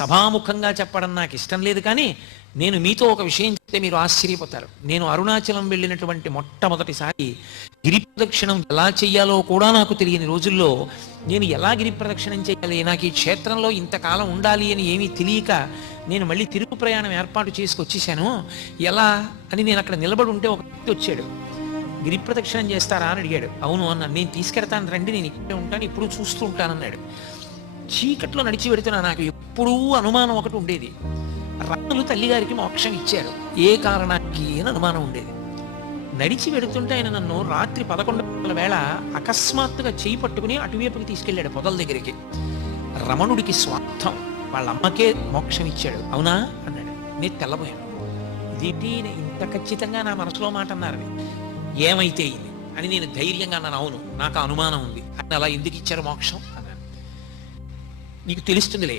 సభాముఖంగా చెప్పడం నాకు ఇష్టం లేదు, కానీ నేను మీతో ఒక విషయం చెప్తే మీరు ఆశ్చర్యపోతారు. నేను అరుణాచలం వెళ్ళినటువంటి మొట్టమొదటిసారి గిరి ప్రదక్షిణం ఎలా చెయ్యాలో కూడా నాకు తెలియని రోజుల్లో నేను ఎలా గిరి ప్రదక్షిణం చేయాలి, నాకు ఈ క్షేత్రంలో ఇంతకాలం ఉండాలి అని ఏమీ తెలియక నేను మళ్ళీ తిరుగు ప్రయాణం ఏర్పాటు చేసుకొచ్చేసాను. ఎలా అని నేను అక్కడ నిలబడి ఉంటే ఒక వ్యక్తి వచ్చాడు. గిరి ప్రదక్షిణం చేస్తారా అని అడిగాడు. అవును అన్నాను. నేను తీసుకెడతాను రండి, నేను ఇక్కడే ఉంటాను, ఇప్పుడు చూస్తూ ఉంటానన్నాడు. చీకట్లో నడిచి పెడుతున్నా. నాకు ఎప్పుడూ అనుమానం ఒకటి ఉండేది, రాములు తల్లిగారికి మోక్షం ఇచ్చారు, ఏ కారణానికి అని అనుమానం ఉండేది. నడిచి వెడుతుంటే ఆయన నన్ను రాత్రి 11 గంటల వేళ అకస్మాత్తుగా చేయి పట్టుకుని అటువైపుకి తీసుకెళ్ళాడు, పొదల దగ్గరికి. రమణుడికి స్వార్థం, వాళ్ళ అమ్మకే మోక్షం ఇచ్చాడు, అవునా అన్నాడు. నేను తెల్లబోయాను. ఇదేంటి ఇంత ఖచ్చితంగా నా మనసులో మాట అన్నారని. ఏమైతే ఇది అని నేను ధైర్యంగా అన్నాను, అవును నాకు అనుమానం ఉంది. అని అలా ఎందుకు ఇచ్చారు మోక్షం అన్నాను. నీకు తెలుస్తుందిలే